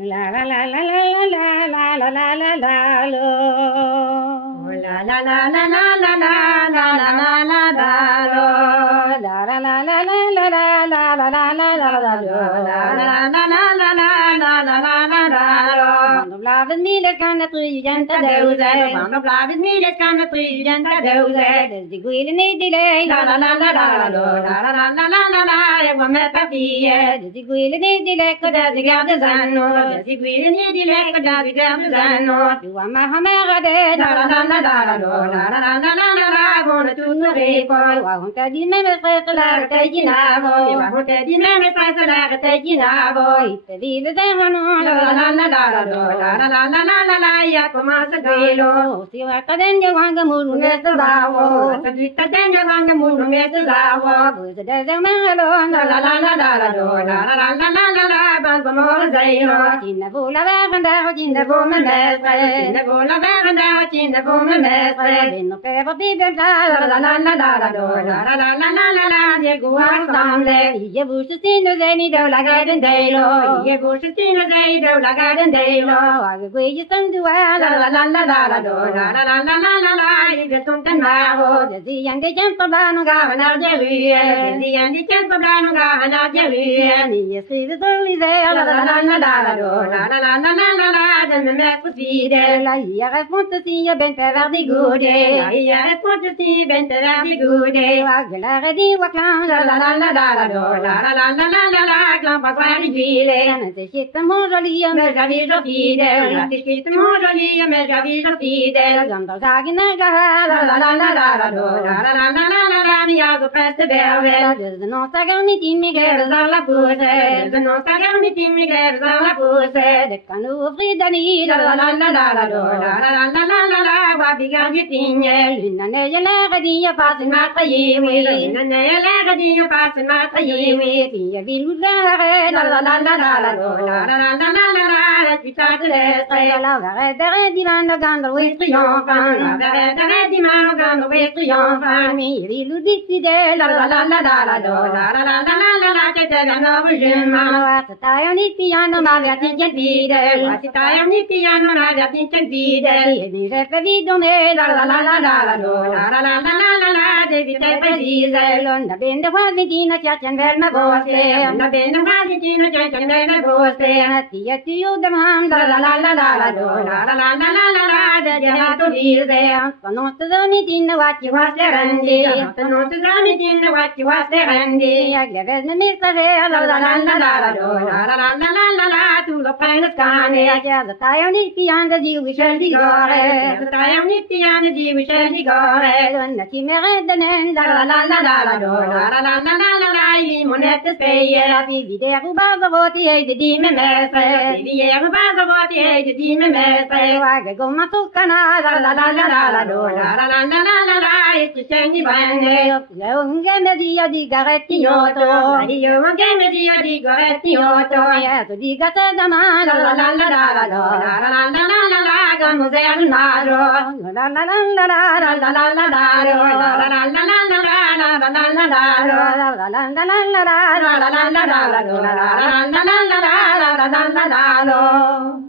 La la la la la la la la la la la lo. La la la la la la la la la la la la lo. La la la la la la la la la la la la la lo. La la la la la la la la la la la lo. Van de bladen miles kan het regent doze. Van de bladen miles kan het regent doze. Dus die goeie niet die lee. La la la la la lo. La la la la la la la. Ik wil met papier. Dus die goeie niet die lekker dat ik heb de zan. Dus die goeie niet die lekker dat ik heb de zan. Doe aan mijn hamerde. La la la la la lo. La la la la la la. Gewoon het doen repel. Waarom kan die met me vrezen lagen tegen navo? Waarom kan die met me vrezen lagen tegen navo? De wielen zijn van ons. La la la la la lo. La la la la la la la. Ja, kom aan ze gelo. Si wa kaden je wanga mulu met de zawo. Sa du kaden je wanga mulu met de zawo. Boze de ze mangelo. La la la la la la lo. La la la la la la la. Ban van mole zeilo. Jinne vola vandaag, jinne voor mijn mestre. Jinne vola vandaag, jinne voor mijn mestre. Bin op even bibem la la la la la la la lo. La la la la la la la. Je goeie samle. Je boeste stine zijn niet do la garden delo. Je boeste stine zijn do la garden delo. Age goeie stem doe la la la la la la lo. La la la la la la la. Je bent onten maro. De zie aan de jemper baan gaan naar de rue. De zie aan de jemper baan gaan naar de rue. Die schreef zo lief la la la la la la lo. La la la la la la la. De me met fidèle. La hier is moet zien je bent ver die goede. La hier is moet zien je bent ver die goede. Age la die waklan la la la la la la lo. La la la la la la la. Klan pas waar die gile. En het is het mon jolie mais j'avais jo fidèle. Het is het mon jolie mais j'avais jo fidèle. Dan daar zagen naar la la la la la la lo. La la la la la la la. Ja zo preste bervel. Dus de non sagan niet in me geven zal la pouse. Dus de non sagan niet in me geven zal la pouse. De kan ouvrir dani la la la la la la lo. La la la la la la la. Wa bigan je tigne. Luna ne je lege die je pas in maat gejewe. Luna ne je lege die je pas in maat gejewe. Die je wil oezare. La la la la la la lo. La la la la la la la. Het is uit de lestre. La verre die man de gander wees triomfant. La verre die man de gander wees triomfant. Mi wil dit idee. La la la la la la lo. La la la la la la la. Het is een over juman. Was het daar niet piano maar werd niet een fidel. Was het daar niet piano maar werd niet een fidel. Je nu even wie doen la la la la la la lo. La la la la la la la. De wie te precies. Londa ben de was met die natjaatjen wel me boosle. Londa ben de was met die natjaatjen wel me boosle. Het die tuyo de man. La la la la la la lo. La la la la la la la. De je had to lize. Van ons te zo niet in wat je was de rendi. Van ons te zo niet in wat je was de rendi. Ik leef met missere. La la la la la la lo. La la la la la la la. Toen op een skane. Ja, dat hij jou niet pian de ziel wiesel die gore. Dat hij jou niet pian de ziel wiesel die gore. Dan dat je me redden en la la la la la la lo. La la la la la la la. Je moet net te spelen. Wie der ubaza wordt die heet die me mestre. Wie der ubaza wordt die heet die me mestre. Wage gomma tukana. La la la la la la lo. La la la la la la la. Het is geen die bange. Unge me dia di garettioto. Io unge me dia di garettioto. Ja, tu di gata da man. La la la la la la lo. La la la la la la la. Gamo se al maro. La la la la la la la la la la lo. La la la la la la la la la la la la lo. La la la la la la la la la la la la lo. La la la la la la la la la la la lo.